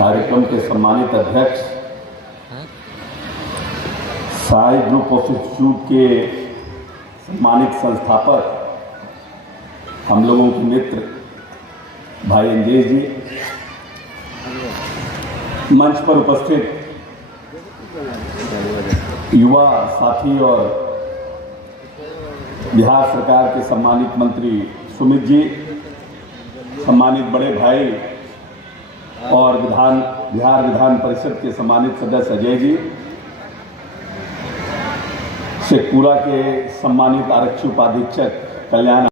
कार्यक्रम के सम्मानित अध्यक्ष, साई ग्रुप ऑफ इंस्टीट्यूट के सम्मानित संस्थापक, हम लोगों के मित्र भाई अंजेश जी, मंच पर उपस्थित युवा साथी और बिहार सरकार के सम्मानित मंत्री सुमित जी, सम्मानित बड़े भाई और बिहार विधान परिषद के सम्मानित सदस्य अजय जी, शेखपुरा के सम्मानित आरक्षी उपाधीक्षक कल्याण,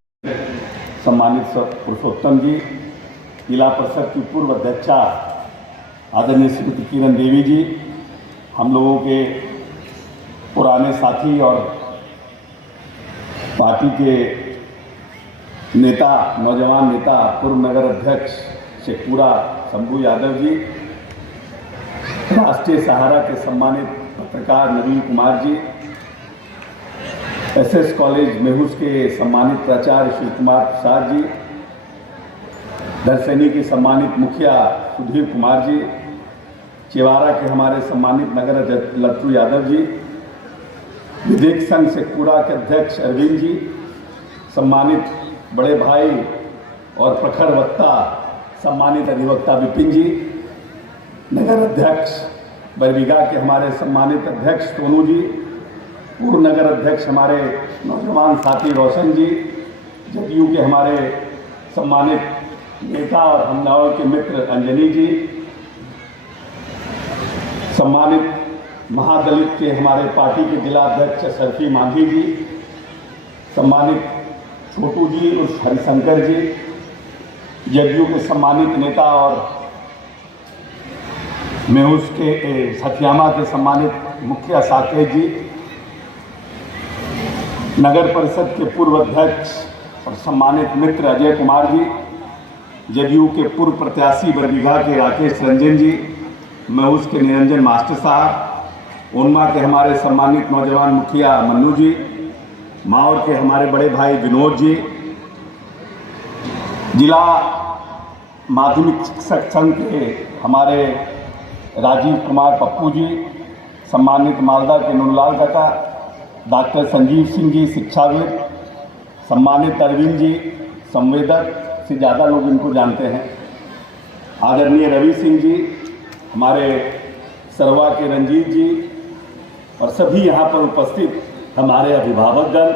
सम्मानित पुरुषोत्तम जी, जिला परिषद की पूर्व अध्यक्षा आदरणीय श्रीमती किरण देवी जी, हम लोगों के पुराने साथी और पार्टी के नेता, नौजवान नेता, पूर्व नगर अध्यक्ष शेखपुरा शंभू यादव जी, राष्ट्रीय सहारा के सम्मानित पत्रकार नवीन कुमार जी, एसएस कॉलेज मेहुस के सम्मानित प्राचार्य शिव कुमार प्रसाद जी, धरसैनी के सम्मानित मुखिया सुधीर कुमार जी, चेवारा के हमारे सम्मानित नगर अध्यक्ष लट्टू यादव जी, विधेयक संघ शेखपुरा के अध्यक्ष अरविंद जी, सम्मानित बड़े भाई और प्रखर वक्ता सम्मानित अधिवक्ता विपिन जी, नगर अध्यक्ष बरबीघा के हमारे सम्मानित अध्यक्ष सोनू जी, पूर्व नगर अध्यक्ष हमारे नौजवान साथी रोशन जी, जदयू के हमारे सम्मानित नेता और हमलावर के मित्र अंजनी जी, सम्मानित महादलित के हमारे पार्टी के जिला अध्यक्ष सरफी मांझी जी, सम्मानित छोटू जी और हरिशंकर जी, जदयू के सम्मानित नेता और मेहुस के सथियामा के सम्मानित मुखिया साकेत जी, नगर परिषद के पूर्व अध्यक्ष और सम्मानित मित्र अजय कुमार जी, जदयू के पूर्व प्रत्याशी बरबीघा के राकेश रंजन जी, मेहुस के निरंजन मास्टर साहब, उनमा के हमारे सम्मानित नौजवान मुखिया मन्नू जी, मावर के हमारे बड़े भाई विनोद जी, जिला माध्यमिक शिक्षक संघ के हमारे राजीव कुमार पप्पू जी, सम्मानित मालदा के नूरलाल काका, डॉक्टर संजीव सिंह जी शिक्षाविद, सम्मानित अरविंद जी संवेदक से ज़्यादा लोग इनको जानते हैं, आदरणीय रवि सिंह जी, हमारे सरवा के रंजीत जी और सभी यहाँ पर उपस्थित हमारे अभिभावकगण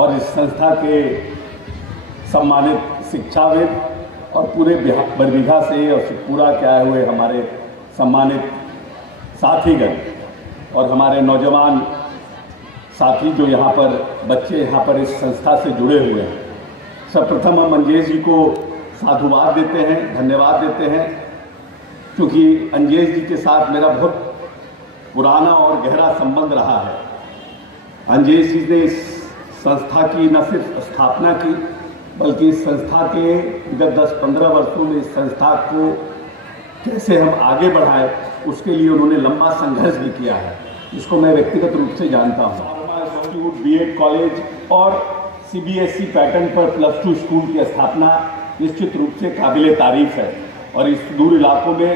और इस संस्था के सम्मानित शिक्षाविद और पूरे बरबीघा से और शेखपुरा के आए हुए हमारे सम्मानित साथीगण और हमारे नौजवान साथी जो यहाँ पर बच्चे यहाँ पर इस संस्था से जुड़े हुए हैं, सर्वप्रथम हम अंजेश जी को साधुवाद देते हैं, धन्यवाद देते हैं, क्योंकि अंजेश जी के साथ मेरा बहुत पुराना और गहरा संबंध रहा है। अंजेश जी ने इस संस्था की न सिर्फ स्थापना की, बल्कि इस संस्था के विगत 10-15 वर्षों में इस संस्था को कैसे हम आगे बढ़ाएं, उसके लिए उन्होंने लंबा संघर्ष भी किया है, जिसको मैं व्यक्तिगत रूप से जानता हूँ। बीएड कॉलेज और सीबीएसई पैटर्न पर +2 स्कूल की स्थापना निश्चित रूप से काबिले तारीफ है और इस दूर इलाकों में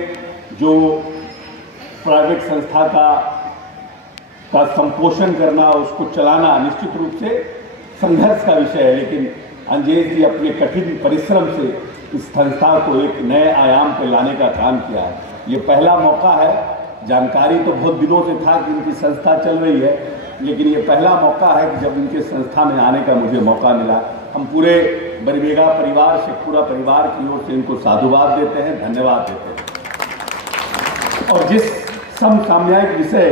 जो प्राइवेट संस्था का संपोषण करना, उसको चलाना निश्चित रूप से संघर्ष का विषय है, लेकिन अंजेश जी अपने कठिन परिश्रम से इस संस्था को एक नए आयाम पर लाने का काम किया है। ये पहला मौका है, जानकारी तो बहुत दिनों से था कि इनकी संस्था चल रही है, लेकिन ये पहला मौका है कि जब इनके संस्था में आने का मुझे मौका मिला। हम पूरे बरबीघा परिवार, शेखपुरा परिवार की ओर से इनको साधुवाद देते हैं, धन्यवाद देते हैं। और जिस समसामयिक विषय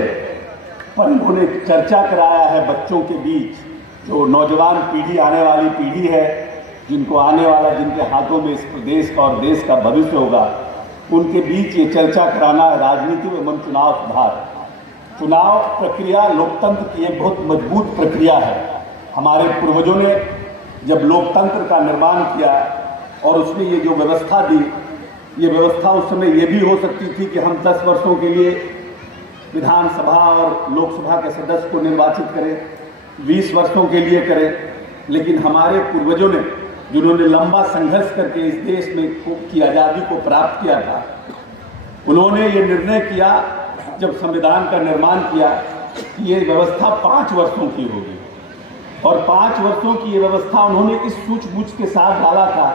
पर इन्होंने चर्चा कराया है बच्चों के बीच, जो नौजवान पीढ़ी, आने वाली पीढ़ी है, जिनको आने वाला, जिनके हाथों में इस प्रदेश का और देश का भविष्य होगा, उनके बीच ये चर्चा कराना राजनीति एवं चुनाव सुधार। चुनाव प्रक्रिया लोकतंत्र की एक बहुत मजबूत प्रक्रिया है। हमारे पूर्वजों ने जब लोकतंत्र का निर्माण किया और उसमें ये जो व्यवस्था दी, ये व्यवस्था उस समय ये भी हो सकती थी कि हम 10 वर्षों के लिए विधानसभा और लोकसभा के सदस्य को निर्वाचित करें, 20 वर्षों के लिए करें, लेकिन हमारे पूर्वजों ने, जिन्होंने लंबा संघर्ष करके इस देश में की आज़ादी को प्राप्त किया था, उन्होंने ये निर्णय किया जब संविधान का निर्माण किया कि ये व्यवस्था 5 वर्षों की होगी, और 5 वर्षों की ये व्यवस्था उन्होंने इस सूझबूझ के साथ डाला था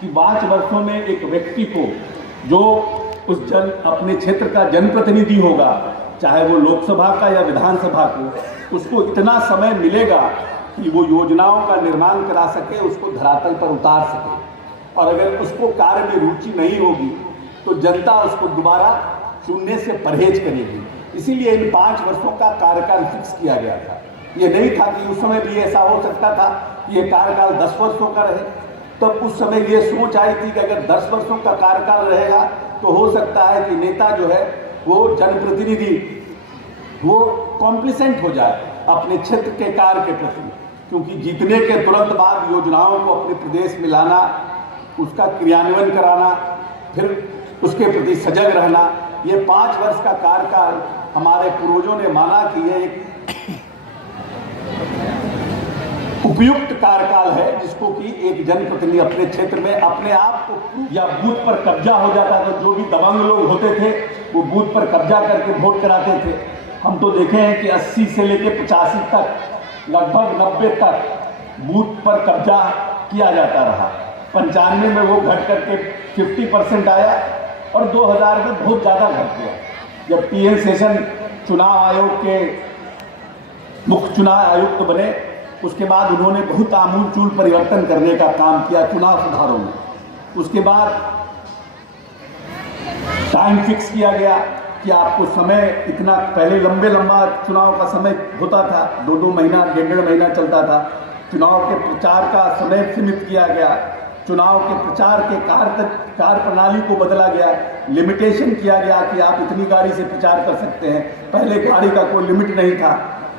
कि 5 वर्षों में एक व्यक्ति को जो अपने क्षेत्र का जनप्रतिनिधि होगा, चाहे वो लोकसभा का या विधानसभा को, उसको इतना समय मिलेगा कि वो योजनाओं का निर्माण करा सके, उसको धरातल पर उतार सके। और अगर उसको कार्य में रुचि नहीं होगी तो जनता उसको दोबारा चुनने से परहेज करेगी। इसीलिए इन 5 वर्षों का कार्यकाल फिक्स किया गया था। ये नहीं था कि उस समय भी ऐसा हो सकता था कि ये कार्यकाल 10 वर्षों का रहे। तब उस समय ये सोच आई थी कि अगर 10 वर्षों का कार्यकाल रहेगा तो हो सकता है कि नेता जो है वो जनप्रतिनिधि वो कॉम्प्लिसेंट हो जाए अपने क्षेत्र के कार्य के प्रति, क्योंकि जीतने के तुरंत बाद योजनाओं को अपने प्रदेश में लाना, उसका क्रियान्वयन कराना, फिर उसके प्रति सजग रहना, ये 5 वर्ष का कार्यकाल हमारे पूर्वजों ने माना कि ये एक उपयुक्त कार्यकाल है, जिसको कि एक जनप्रतिनिधि अपने क्षेत्र में अपने आप को, या बूथ पर कब्जा हो जाता था, जो भी दबंग लोग होते थे वो बूथ पर कब्जा करके वोट कराते थे। हम तो देखे हैं कि 80 से लेकर 85 तक, लगभग 90 तक बूथ पर कब्जा किया जाता रहा। 95 में वो घट करके 50% आया और 2000 में बहुत ज़्यादा घट गया। जब टी एन शेषन चुनाव आयोग के मुख्य चुनाव आयुक्त बने, उसके बाद उन्होंने बहुत आमूलचूल परिवर्तन करने का काम किया चुनाव सुधारों में। उसके बाद टाइम फिक्स किया गया कि आपको समय इतना, पहले लंबा चुनाव का समय होता था, 2-2 महीना, 1.5 महीना चलता था। चुनाव के प्रचार का समय सीमित किया गया, चुनाव के प्रचार के कार्य प्रणाली को बदला गया, लिमिटेशन किया गया कि आप इतनी गाड़ी से प्रचार कर सकते हैं। पहले गाड़ी का कोई लिमिट नहीं था।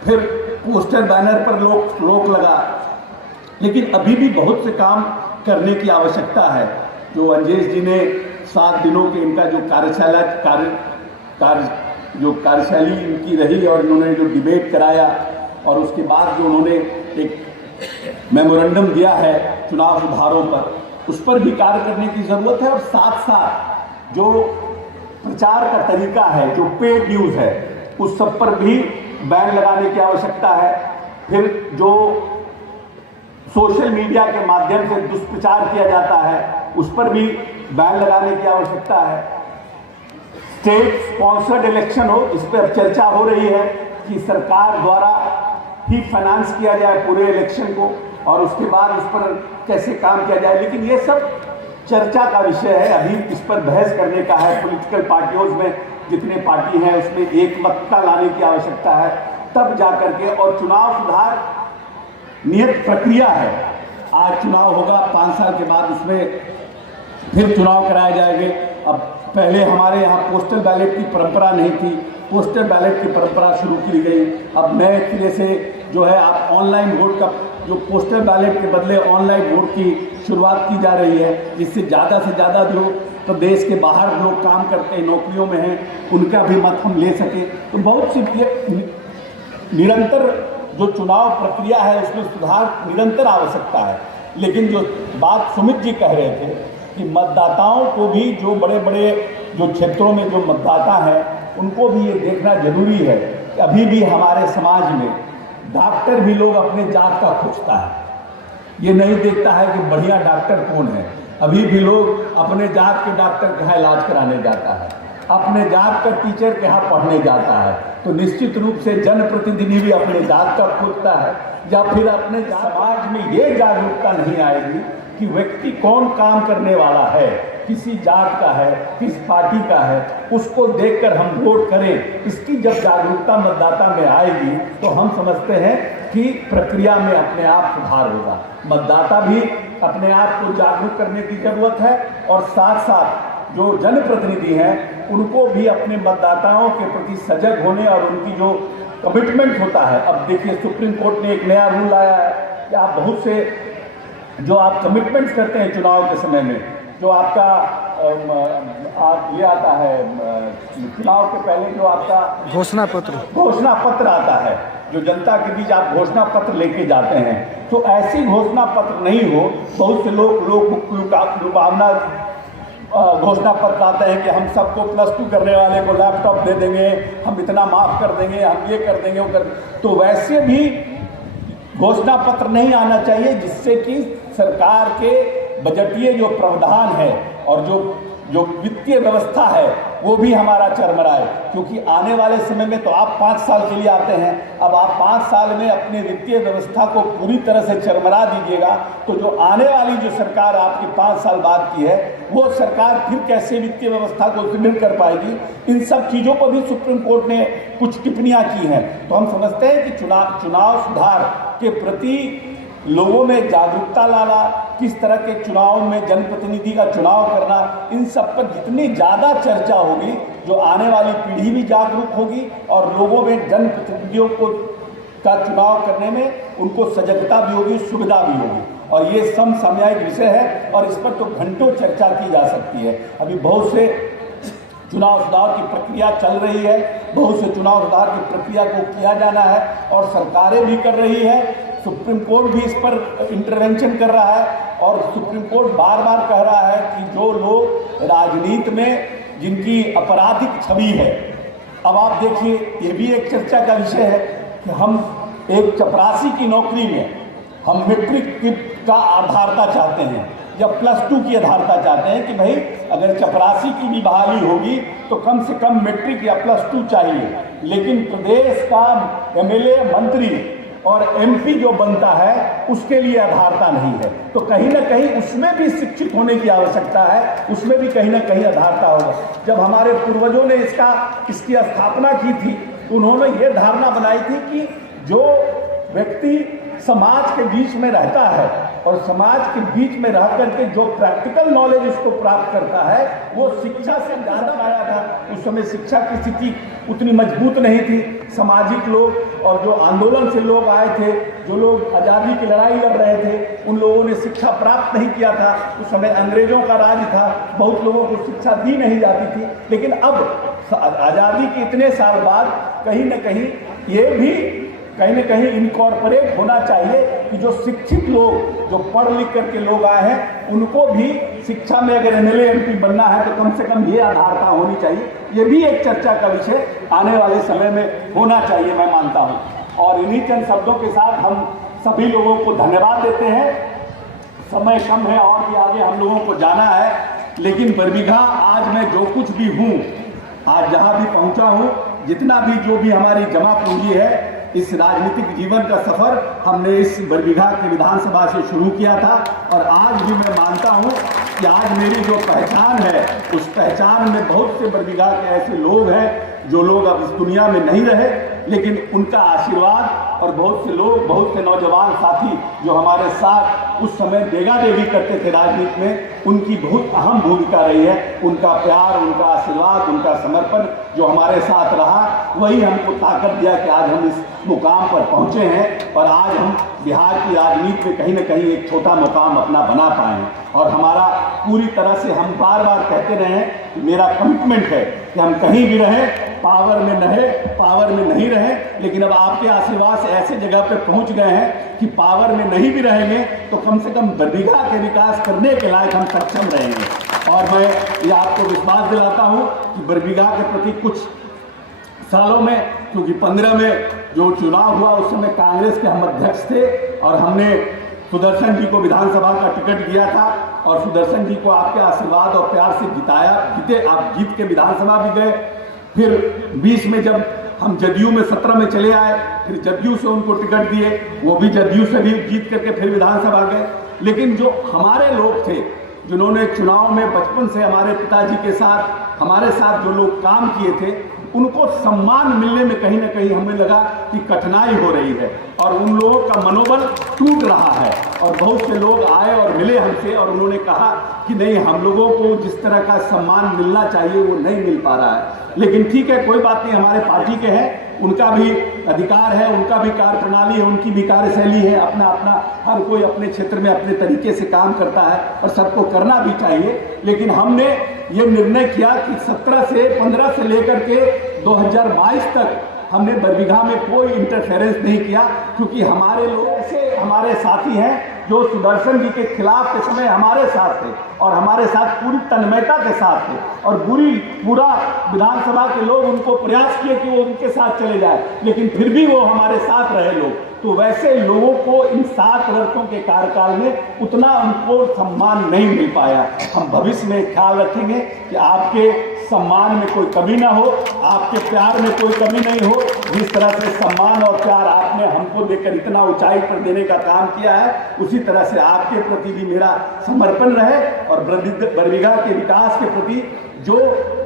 फिर पोस्टर बैनर पर रोक लगा। लेकिन अभी भी बहुत से काम करने की आवश्यकता है। जो अंजेश जी ने 7 दिनों के इनका जो कार्यशैली इनकी रही, और इन्होंने जो डिबेट कराया, और उसके बाद जो उन्होंने एक मेमोरेंडम दिया है चुनाव सुधारों पर, उस पर भी कार्य करने की ज़रूरत है। और साथ साथ जो प्रचार का तरीका है, जो पेड न्यूज़ है, उस सब पर भी बैन लगाने की आवश्यकता है। फिर जो सोशल मीडिया के माध्यम से दुष्प्रचार किया जाता है, उस पर भी बैन लगाने की आवश्यकता है। स्टेट स्पॉन्सर्ड इलेक्शन हो, इस पर चर्चा हो रही है कि सरकार द्वारा ही फाइनेंस किया जाए पूरे इलेक्शन को, और उसके बाद उस पर कैसे काम किया जाए। लेकिन ये सब चर्चा का विषय है, अभी इस पर बहस करने का है। पॉलिटिकल पार्टियों में जितने पार्टी हैं उसमें एकमतता लाने की आवश्यकता है, तब जाकर के। और चुनाव सुधार नियत प्रक्रिया है। आज चुनाव होगा, 5 साल के बाद उसमें फिर चुनाव कराए जाएंगे। अब पहले हमारे यहाँ पोस्टल बैलेट की परंपरा नहीं थी, पोस्टल बैलेट की परंपरा शुरू की गई। अब नए सिरे से जो है आप ऑनलाइन वोट का, जो पोस्टल बैलेट के बदले ऑनलाइन वोट की शुरुआत की जा रही है, जिससे ज़्यादा से ज़्यादा जो प्रदेश के बाहर लोग काम करते हैं, नौकरियों में हैं, उनका भी मत हम ले सकें। तो बहुत सी निरंतर जो चुनाव प्रक्रिया है उसमें सुधार निरंतर आवश्यकता है। लेकिन जो बात सुमित जी कह रहे थे कि मतदाताओं को भी, जो बड़े बड़े जो क्षेत्रों में जो मतदाता हैं, उनको भी ये देखना जरूरी है कि अभी भी हमारे समाज में डॉक्टर भी लोग अपने जात का खोजता है। ये नहीं देखता है कि बढ़िया डॉक्टर कौन है। अभी भी लोग अपने जात के डॉक्टर के यहाँ इलाज कराने जाता है, अपने जात का टीचर के यहाँ पढ़ने जाता है। तो निश्चित रूप से जनप्रतिनिधि भी अपने जात का खोजता है। या फिर अपने समाज में ये जागरूकता नहीं आएगी कि व्यक्ति कौन काम करने वाला है, किसी जात का है, किस पार्टी का है, उसको देखकर हम वोट करें। इसकी जब जागरूकता मतदाता में आएगी तो हम समझते हैं कि प्रक्रिया में अपने आप सुधार होगा। मतदाता भी अपने आप को जागरूक करने की जरूरत है, और साथ साथ जो जनप्रतिनिधि हैं उनको भी अपने मतदाताओं के प्रति सजग होने और उनकी जो कमिटमेंट होता है। अब देखिए, सुप्रीम कोर्ट ने एक नया रूल लाया है कि आप बहुत से जो आप कमिटमेंट्स करते हैं चुनाव के समय में, जो आपका ये आता है चुनाव के पहले जो आपका घोषणा पत्र आता है, जो जनता के बीच आप घोषणा पत्र लेके जाते हैं, तो ऐसी घोषणा पत्र नहीं हो। बहुत से लोग लुभावना घोषणा पत्र आते हैं कि हम सबको +2 करने वाले को लैपटॉप दे देंगे, हम इतना माफ़ कर देंगे, हम ये कर देंगे, वो कर। तो वैसे भी घोषणा पत्र नहीं आना चाहिए जिससे कि सरकार के बजटीय जो प्रावधान है और जो वित्तीय व्यवस्था है वो भी हमारा चरमराए। क्योंकि आने वाले समय में तो आप 5 साल के लिए आते हैं, अब आप 5 साल में अपने वित्तीय व्यवस्था को पूरी तरह से चरमरा दीजिएगा तो जो आने वाली जो सरकार आपकी 5 साल बाद की है वो सरकार फिर कैसे वित्तीय व्यवस्था को सुदृढ़ कर पाएगी। इन सब चीज़ों पर भी सुप्रीम कोर्ट ने कुछ टिप्पणियाँ की हैं। तो हम समझते हैं कि चुनाव सुधार के प्रति लोगों में जागरूकता लाना, किस तरह के चुनाव में जनप्रतिनिधि का चुनाव करना, इन सब पर जितनी ज़्यादा चर्चा होगी जो आने वाली पीढ़ी भी जागरूक होगी और लोगों में जनप्रतिनिधियों का चुनाव करने में उनको सजगता भी होगी, सुविधा भी होगी। और ये समसामयिक विषय है और इस पर तो घंटों चर्चा की जा सकती है। अभी बहुत से चुनाव सुधार की प्रक्रिया चल रही है, बहुत से चुनाव सुधार की प्रक्रिया को किया जाना है और सरकारें भी कर रही है। सुप्रीम कोर्ट भी इस पर इंटरवेंशन कर रहा है और सुप्रीम कोर्ट बार बार कह रहा है कि जो लोग राजनीति में जिनकी आपराधिक छवि है, अब आप देखिए ये भी एक चर्चा का विषय है कि हम एक चपरासी की नौकरी में हम मैट्रिक का आधारता चाहते हैं या +2 की आधारता चाहते हैं कि भाई अगर चपरासी की भी बहाली होगी तो कम से कम मैट्रिक या +2 चाहिए। लेकिन प्रदेश का MLA, मंत्री और MP जो बनता है उसके लिए आधारता नहीं है। तो कहीं ना कहीं उसमें भी शिक्षित होने की आवश्यकता है, उसमें भी कहीं ना कहीं आधारता होगा। जब हमारे पूर्वजों ने इसकी स्थापना की थी उन्होंने ये धारणा बनाई थी कि जो व्यक्ति समाज के बीच में रहता है और समाज के बीच में रह करके जो प्रैक्टिकल नॉलेज उसको प्राप्त करता है वो शिक्षा से ज़्यादा पाया था। उस समय शिक्षा की स्थिति उतनी मजबूत नहीं थी। सामाजिक लोग और जो आंदोलन से लोग आए थे, जो लोग आज़ादी की लड़ाई लड़ रहे थे, उन लोगों ने शिक्षा प्राप्त नहीं किया था। उस समय अंग्रेजों का राज था, बहुत लोगों को शिक्षा दी नहीं जाती थी। लेकिन अब आज़ादी के इतने साल बाद कहीं ना कहीं ये भी कहीं ना कहीं इनकॉर्पोरेट होना चाहिए कि जो शिक्षित लोग, जो पढ़ लिख करके लोग आए हैं, उनको भी शिक्षा में अगर MLA MP बनना है तो कम से कम ये आधारता होनी चाहिए। ये भी एक चर्चा का विषय आने वाले समय में होना चाहिए, मैं मानता हूँ। और इन्हीं चंद शब्दों के साथ हम सभी लोगों को धन्यवाद देते हैं। समय कम है और भी आगे हम लोगों को जाना है, लेकिन बरबीघा आज मैं जो कुछ भी हूँ, आज जहाँ भी पहुँचा हूँ, जितना भी जो भी हमारी जमा पूंजी है, इस राजनीतिक जीवन का सफर हमने इस बरबीघा के विधानसभा से शुरू किया था। और आज भी मैं मानता हूं कि आज मेरी जो पहचान है उस पहचान में बहुत से बरबीघा के ऐसे लोग हैं जो लोग अब इस दुनिया में नहीं रहे, लेकिन उनका आशीर्वाद और बहुत से लोग, बहुत से नौजवान साथी जो हमारे साथ उस समय देगा देवी करते थे राजनीति में, उनकी बहुत अहम भूमिका रही है। उनका प्यार, उनका आशीर्वाद, उनका समर्पण जो हमारे साथ रहा, वही हमको ताकत दिया कि आज हम इस मुकाम पर पहुँचे हैं और आज हम बिहार की राजनीति में कहीं ना कहीं एक छोटा मुकाम अपना बना पाए। और हमारा पूरी तरह से हम बार बार कहते रहे हैं कि मेरा कमिटमेंट है कि हम कहीं भी रहें, पावर में नहीं रहें, लेकिन अब आपके आशीर्वाद से ऐसे जगह पर पहुंच गए हैं कि पावर में नहीं भी रहेंगे तो कम से कम बरबीघा के विकास करने के लायक हम सक्षम रहेंगे। और मैं ये आपको विश्वास दिलाता हूं कि बरबीघा के प्रति कुछ सालों में, क्योंकि 15 में जो चुनाव हुआ उस समय कांग्रेस के हम अध्यक्ष थे और हमने सुदर्शन जी को विधानसभा का टिकट दिया था और सुदर्शन जी को आपके आशीर्वाद और प्यार से जीते। आप जीत के विधानसभा भी गए। फिर 20 में जब हम जदयू में 17 में चले आए, फिर जदयू से उनको टिकट दिए, वो भी जदयू से भी जीत करके फिर विधानसभा गए। लेकिन जो हमारे लोग थे जिन्होंने चुनाव में बचपन से हमारे पिताजी के साथ, हमारे साथ जो लोग काम किए थे, उनको सम्मान मिलने में कहीं ना कहीं हमें लगा कि कठिनाई हो रही है और उन लोगों का मनोबल टूट रहा है। और बहुत से लोग आए और मिले हमसे और उन्होंने कहा कि नहीं, हम लोगों को जिस तरह का सम्मान मिलना चाहिए वो नहीं मिल पा रहा है। लेकिन ठीक है, कोई बात नहीं, हमारे पार्टी के हैं, उनका भी अधिकार है, उनका भी कार्य प्रणाली है, उनकी भी कार्यशैली है, अपना अपना हर कोई अपने क्षेत्र में अपने तरीके से काम करता है और सबको करना भी चाहिए। लेकिन हमने ये निर्णय किया कि 15 से लेकर के 2022 तक हमने बरबीघा में कोई इंटरफेरेंस नहीं किया, क्योंकि हमारे लोग ऐसे हमारे साथी हैं जो सुदर्शन जी के खिलाफ के समय हमारे साथ थे और हमारे साथ पूरी तन्मयता के साथ थे, और पूरा विधानसभा के लोग उनको प्रयास किए कि वो उनके साथ चले जाए, लेकिन फिर भी वो हमारे साथ रहे लोग। तो वैसे लोगों को इन 7 वर्षों के कार्यकाल में उतना उनको सम्मान नहीं मिल पाया। हम भविष्य में ख्याल रखेंगे कि आपके सम्मान में कोई कमी ना हो, आपके प्यार में कोई कमी नहीं हो। जिस तरह से सम्मान और प्यार आपने हमको देकर इतना ऊंचाई पर देने का काम किया है, उसी तरह से आपके प्रति भी मेरा समर्पण रहे, और बरबीघा के विकास के प्रति जो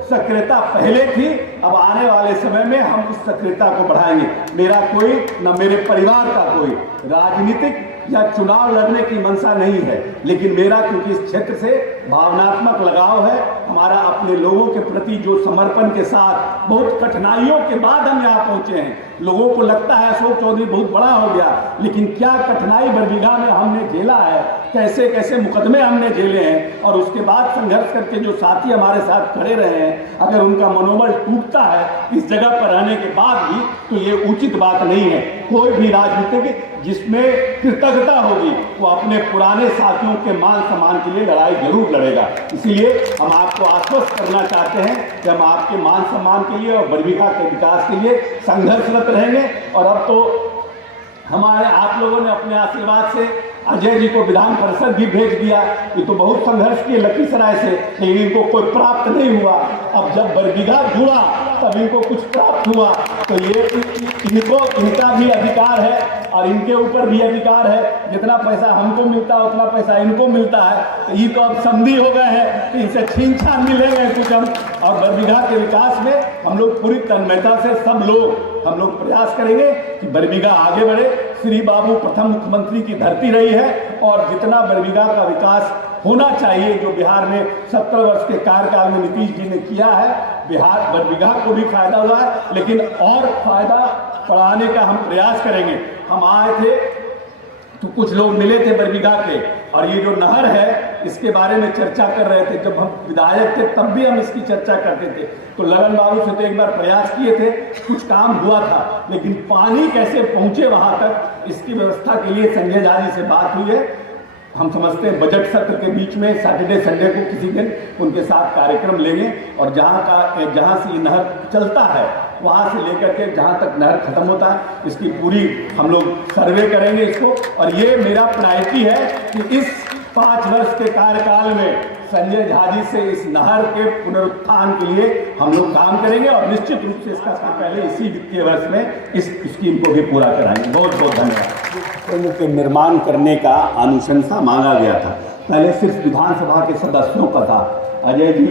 सक्रियता पहले थी, अब आने वाले समय में हम उस सक्रियता को बढ़ाएंगे। मेरा कोई न मेरे परिवार का कोई राजनीतिक या चुनाव लड़ने की मंशा नहीं है, लेकिन मेरा क्योंकि इस क्षेत्र से भावनात्मक लगाव है, हमारा अपने लोगों के प्रति जो समर्पण के साथ बहुत कठिनाइयों के बाद हम यहाँ पहुँचे हैं। लोगों को लगता है अशोक चौधरी बहुत बड़ा हो गया, लेकिन क्या कठिनाई बरबीघा में हमने झेला है, कैसे कैसे मुकदमे हमने झेले हैं, और उसके बाद संघर्ष करके जो साथी हमारे साथ खड़े रहे हैं, अगर उनका मनोबल टूटता है इस जगह पर रहने के बाद भी, तो ये उचित बात नहीं है। कोई भी राजनीतिक जिसमें कृतज्ञता होगी वो अपने पुराने साथियों के मान सम्मान के लिए लड़ाई जरूर लड़ेगा। इसलिए हम आपको आश्वस्त करना चाहते हैं कि हम आपके मान सम्मान के लिए और बरबीघा के विकास के लिए संघर्षरत रहेंगे। और अब तो हमारे आप लोगों ने अपने आशीर्वाद से अजय जी को विधान परिषद भी भेज दिया। ये तो बहुत संघर्ष किए लखीसराय से, लेकिन इनको कोई प्राप्त नहीं हुआ। अब जब बरबीघा जुड़ा तब इनको कुछ प्राप्त हुआ, तो ये इनका भी अधिकार है और इनके ऊपर भी अधिकार है। जितना पैसा हमको मिलता है उतना पैसा इनको मिलता है, तो ये तो अब संधि हो गए हैं कि इनसे छीन छान मिलेंगे कुछ हम। और बरबीघा के विकास में हम लोग पूरी तन्मयता से सब लोग हम लोग प्रयास करेंगे कि बरबीघा आगे बढ़े। श्री बाबू प्रथम मुख्यमंत्री की धरती रही है, और जितना बरबीघा का विकास होना चाहिए, जो बिहार में 17 वर्ष के कार्यकाल में नीतीश जी ने किया है, बिहार बरबीघा को भी फायदा हुआ है, लेकिन और फायदा बढ़ाने का हम प्रयास करेंगे। हम आए थे तो कुछ लोग मिले थे बरबीघा के, और ये जो नहर है इसके बारे में चर्चा कर रहे थे। जब हम विधायक थे तब भी हम इसकी चर्चा करते थे, तो लगन बाबू से तो एक बार प्रयास किए थे, कुछ काम हुआ था, लेकिन पानी कैसे पहुंचे वहां तक, इसकी व्यवस्था के लिए संजय झा जी से बात हुई है। हम समझते हैं बजट सत्र के बीच में सैटरडे संडे को किसी दिन उनके साथ कार्यक्रम लेंगे, और जहाँ से ये नहर चलता है वहाँ से लेकर के जहाँ तक नहर खत्म होता है, इसकी पूरी हम लोग सर्वे करेंगे इसको। और ये मेरा प्रायोरिटी है कि इस 5 वर्ष के कार्यकाल में संजय झा जी से इस नहर के पुनरुत्थान के लिए हम लोग काम करेंगे, और निश्चित रूप से इसका पहले इसी वित्तीय वर्ष में इस स्कीम को भी पूरा कराएंगे। बहुत बहुत धन्यवाद। के निर्माण करने का अनुशंसा मांगा गया था। पहले सिर्फ विधानसभा के सदस्यों का था। अजय जी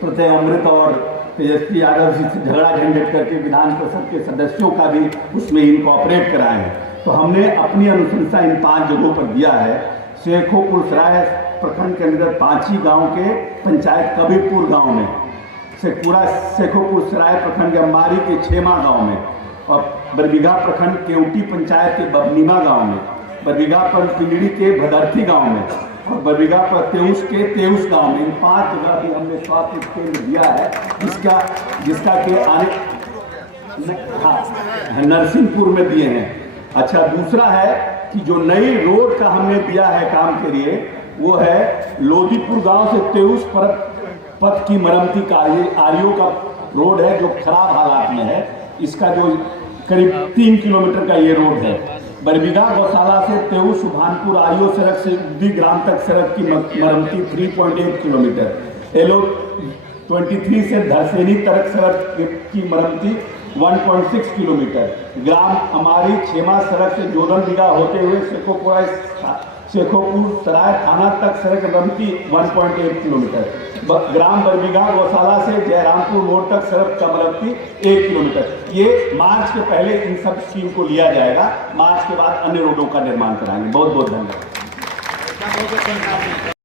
प्रत्यय अमृत और तेजस्वी यादव जी से झगड़ा झंझट करके विधान परिषद के सदस्यों का भी उसमें इनकॉर्पोरेट कराए हैं। तो हमने अपनी अनुशंसा इन 5 जगहों पर दिया है। शेखोपुर सराय प्रखंड के अंदर पांची गांव के पंचायत कबीरपुर गांव में, पूरा शेखोपुर सराय प्रखंड के अम्बारी के छेमा गांव में, और बरबीघा प्रखंड केवटी पंचायत के बबनीमा गांव में, बरबीघा पर पिंजड़ी के भदर्थी गांव में, और बरबीघा पर तेउस के तेउस गांव में। इन 5 जगह भी हमने स्वास्थ्य केंद्र दिया है, जिसका के आने नरसिंहपुर में दिए हैं। अच्छा, दूसरा है कि जो नई रोड का हमने दिया है काम के लिए, वो है लोदीपुर गांव से तेउस पथ की मरम्मती कार्य आरियो का रोड है, जो खराब हालात में है। इसका जो करीब 3 किलोमीटर का ये रोड है। बरबीघा गौशाला से तेउस सुभानपुर आरियो सड़क से उद्दी ग्राम तक सड़क की मरम्मती 3.8 किलोमीटर। एलो 23 से धरसेनी तक सड़क की मरम्मती 1.6 किलोमीटर। ग्राम अमारी छेमा सड़क से जोधनबीघा होते हुए शेखोपुर सराय थाना तक सड़क मरम्मती 1.8 किलोमीटर। ग्राम बरबीघा गौशाला से जयरामपुर मोड़ तक सड़क का मरम्मती 1 किलोमीटर। ये मार्च के पहले इन सब स्कीम को लिया जाएगा। मार्च के बाद अन्य रोडों का निर्माण कराएंगे। बहुत बहुत धन्यवाद।